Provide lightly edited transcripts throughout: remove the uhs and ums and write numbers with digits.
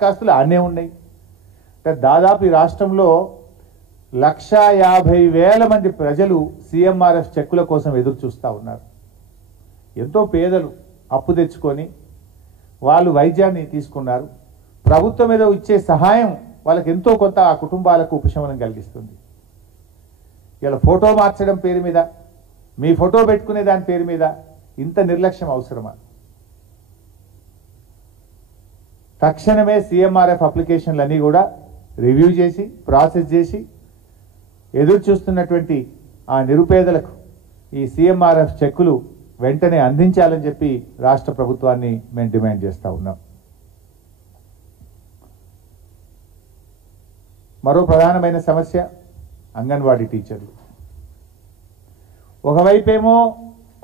కాస్తులు అన్నీ ఉన్నాయి. దాదాపు ఈ రాష్ట్రంలో 1,50,000 మంది ప్రజలు సీఎంఆర్ఎఫ్ చెక్కుల కోసం ఎదురు చూస్తూ ఉన్నారు. ఎంతో పేదలు అప్పు తెచ్చుకొని వాళ్ళు వైద్యాన్ని తీసుకున్నారు. ప్రభుత్వం మీద ఇచ్చే సహాయం వాళ్ళకి ఎంతో కొంత ఆ కుటుంబాలకు ఉపశమనం కలిగిస్తుంది. ఇలా ఫోటో మార్చడం పేరు మీద, మీ ఫోటో పెట్టుకునే దాని పేరు మీద ఇంత నిర్లక్ష్యం అవసరమా? తక్షణమే సీఎంఆర్ఎఫ్ అప్లికేషన్లన్నీ కూడా రివ్యూ చేసి ప్రాసెస్ చేసి ఎదురు చూస్తున్నటువంటి ఆ నిరుపేదలకు ఈ సీఎంఆర్ఎఫ్ చెక్కులు వెంటనే అందించాలని చెప్పి రాష్ట్ర ప్రభుత్వాన్ని మేము డిమాండ్ చేస్తూ ఉన్నాం. మరో ప్రధానమైన సమస్య అంగన్వాడీ టీచర్లు. ఒకవైపేమో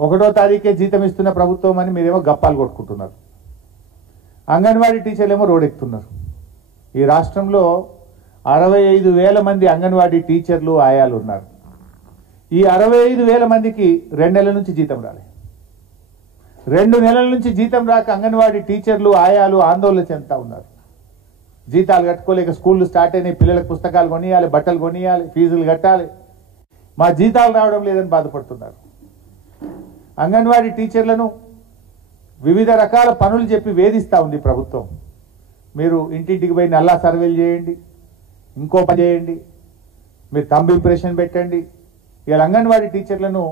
1వ తారీఖే జీతం ఇస్తున్న ప్రభుత్వం అని మీరేమో గప్పాలు కొట్టుకుంటున్నారు. అంగన్వాడీ టీచర్లు ఏమో రోడెక్కుతున్నారు. ఈ రాష్ట్రంలో 65,000 మంది అంగన్వాడీ టీచర్లు ఆయాలు ఉన్నారు. ఈ 65,000 మందికి 2 నెలల నుంచి జీతం రాలేదు. 2 నెలల నుంచి జీతం రాక అంగన్వాడీ టీచర్లు ఆయాలు ఆందోళన చెందుతా ఉన్నారు. జీతాలు కట్టుకోలేక స్కూళ్ళు స్టార్ట్ అయినాయి, పిల్లలకు పుస్తకాలు కొనియాలి, బట్టలు కొనియాలి, ఫీజులు కట్టాలి, మా జీతాలు రావడం లేదని బాధపడుతున్నారు. అంగన్వాడీ టీచర్లను వివిధ రకాల పనులు చెప్పి వేధిస్తూ ఉంది ప్రభుత్వం. మీరు ఇంటింటికి పోయి నల్లా సర్వేలు చేయండి, ఇంకో పని చేయండి, మీరు థంబ్ ఇంప్రెషన్ పెట్టండి. ఇలా అంగన్వాడీ టీచర్లను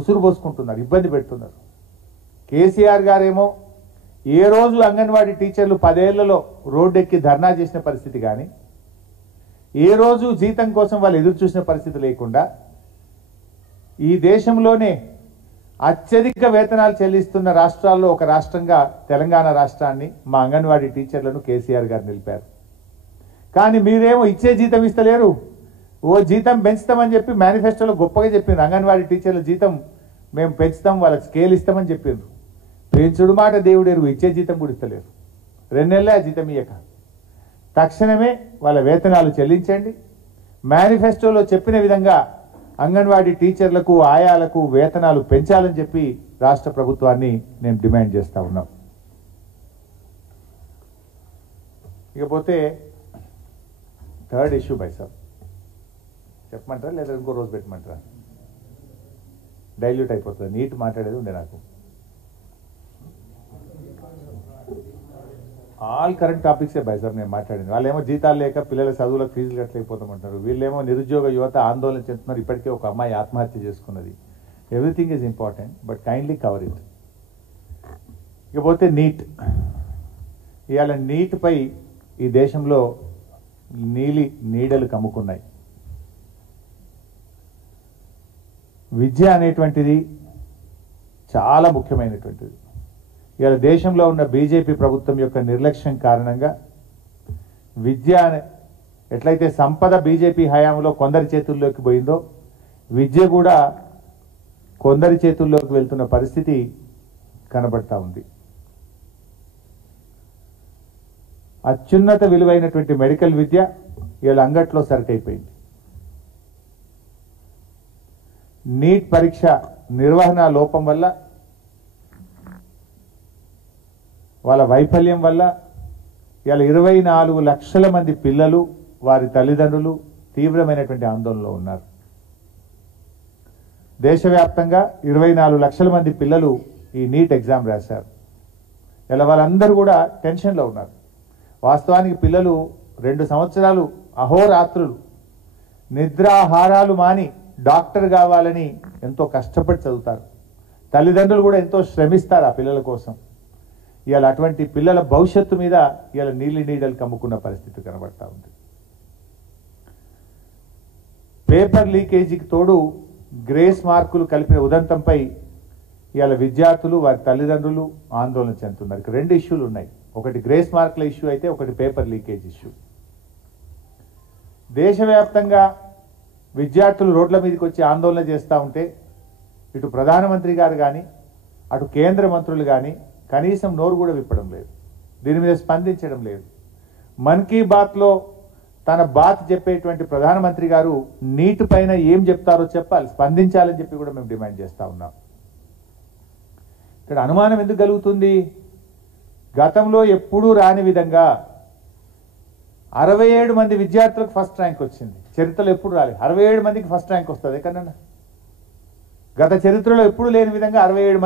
ఉసురు పోసుకుంటున్నారు, ఇబ్బంది పెడుతున్నారు. కేసీఆర్ గారేమో ఏ రోజు అంగన్వాడీ టీచర్లు 10 ఏళ్లలో రోడ్డెక్కి ధర్నా చేసిన పరిస్థితి కానీ, ఏ రోజు జీతం కోసం వాళ్ళు ఎదురు చూసిన పరిస్థితి లేకుండా ఈ దేశంలోనే అత్యధిక వేతనాలు చెల్లిస్తున్న రాష్ట్రాల్లో ఒక రాష్ట్రంగా తెలంగాణ రాష్ట్రాన్ని మా అంగన్వాడీ టీచర్లను కేసీఆర్ గారు నిలిపారు. కానీ మీరేమో ఇచ్చే జీతం ఇస్తలేరు. ఓ జీతం పెంచుతామని చెప్పి మేనిఫెస్టోలో గొప్పగా చెప్పిండ్రు. అంగన్వాడీ టీచర్ల జీతం మేము పెంచుతాం, వాళ్ళకి స్కేల్ ఇస్తామని చెప్పిండ్రు. పెంచుడు మాట దేవుడేరు, ఇచ్చే జీతం కూడా ఇస్తలేరు. 2 నెలలే ఆ జీతం ఇయ్యక. తక్షణమే వాళ్ళ వేతనాలు చెల్లించండి. మేనిఫెస్టోలో చెప్పిన విధంగా అంగన్వాడీ టీచర్లకు ఆయాలకు వేతనాలు పెంచాలని చెప్పి రాష్ట్ర ప్రభుత్వాన్ని నేను డిమాండ్ చేస్తా ఉన్నాం. ఇకపోతే 3rd ఇష్యూ బై సార్ చెప్పమంటారా లేదా ఇంకో రోజు పెట్టమంటారా? డైల్యూట్ అయిపోతుంది. నీట్ మాట్లాడేది ఉండే నాకు. ఆల్ కరెంట్ టాపిక్సే బై సార్ నేను మాట్లాడింది. వాళ్ళేమో జీతాలు లేక పిల్లల చదువులకు ఫీజులు కట్టలేకపోతామంటారు. వీళ్ళేమో నిరుద్యోగ యువత ఆందోళన చెందుతున్నారు. ఇప్పటికే ఒక అమ్మాయి ఆత్మహత్య చేసుకున్నది. Everything is important, but kindly cover it. ఇకపోతే నీట్. ఇవాళ నీట్పై ఈ దేశంలో నీడలు కమ్ముకున్నాయి. విద్య అనేటువంటిది చాలా ముఖ్యమైనటువంటిది. ఇవాళ దేశంలో ఉన్న బీజేపీ ప్రభుత్వం యొక్క నిర్లక్ష్యం కారణంగా విద్య ఎట్లయితే సంపద బీజేపీ హయాంలో కొందరి చేతుల్లోకి పోయిందో, విద్య కూడా కొందరి చేతుల్లోకి వెళ్తున్న పరిస్థితి కనబడతా ఉంది. అత్యున్నత విలువైనటువంటి మెడికల్ విద్య ఇవాళ అంగట్లో సరికైపోయింది. నీట్ పరీక్ష నిర్వహణ లోపం వల్ల, వాళ్ళ వైఫల్యం వల్ల ఇవాళ 24 లక్షల మంది పిల్లలు వారి తల్లిదండ్రులు తీవ్రమైనటువంటి ఆందోళనలో ఉన్నారు. దేశవ్యాప్తంగా 24 లక్షల మంది పిల్లలు ఈ నీట్ ఎగ్జామ్ రాశారు. ఇలా వాళ్ళందరూ కూడా టెన్షన్లో ఉన్నారు. వాస్తవానికి పిల్లలు 2 సంవత్సరాలు అహోరాత్రులు నిద్రాహారాలు మాని డాక్టర్ కావాలని ఎంతో కష్టపడి చదువుతారు. తల్లిదండ్రులు కూడా ఎంతో శ్రమిస్తారు ఆ పిల్లల కోసం. ఇవాళ అటువంటి పిల్లల భవిష్యత్తు మీద ఇవాళ నీడలు కమ్ముకున్న పరిస్థితి కనబడతా ఉంది. పేపర్ లీకేజీకి తోడు గ్రేస్ మార్కులు కలిపిన ఉదంతంపై ఇవాళ విద్యార్థులు వారి తల్లిదండ్రులు ఆందోళన చెందుతున్నారు. ఇక్కడ 2 ఇష్యూలు ఉన్నాయి. ఒకటి గ్రేస్ మార్కుల ఇష్యూ అయితే ఒకటి పేపర్ లీకేజ్ ఇష్యూ. దేశవ్యాప్తంగా విద్యార్థులు రోడ్ల మీదకి వచ్చి ఆందోళన చేస్తూ ఉంటే ఇటు ప్రధానమంత్రి గారు కానీ అటు కేంద్ర మంత్రులు కానీ కనీసం నోరు కూడా విప్పడం లేదు, దీని మీద స్పందించడం లేదు. మన్ కీ బాత్లో తన బాత్ చెప్పేటువంటి ప్రధానమంత్రి గారు నీట్ పైన ఏం చెప్తారో చెప్పాలి, స్పందించాలని చెప్పి కూడా మేము డిమాండ్ చేస్తూ ఉన్నాం. ఇక్కడ అనుమానం ఎందుకు కలుగుతుంది? గతంలో ఎప్పుడూ రాని విధంగా 67 మంది విద్యార్థులకు ఫస్ట్ ర్యాంక్ వచ్చింది. చరిత్రలో ఎప్పుడు రాలేదు. 67 మందికి ఫస్ట్ ర్యాంక్ వస్తుంది ఎక్కడన్నా. గత చరిత్రలో ఎప్పుడు లేని విధంగా 67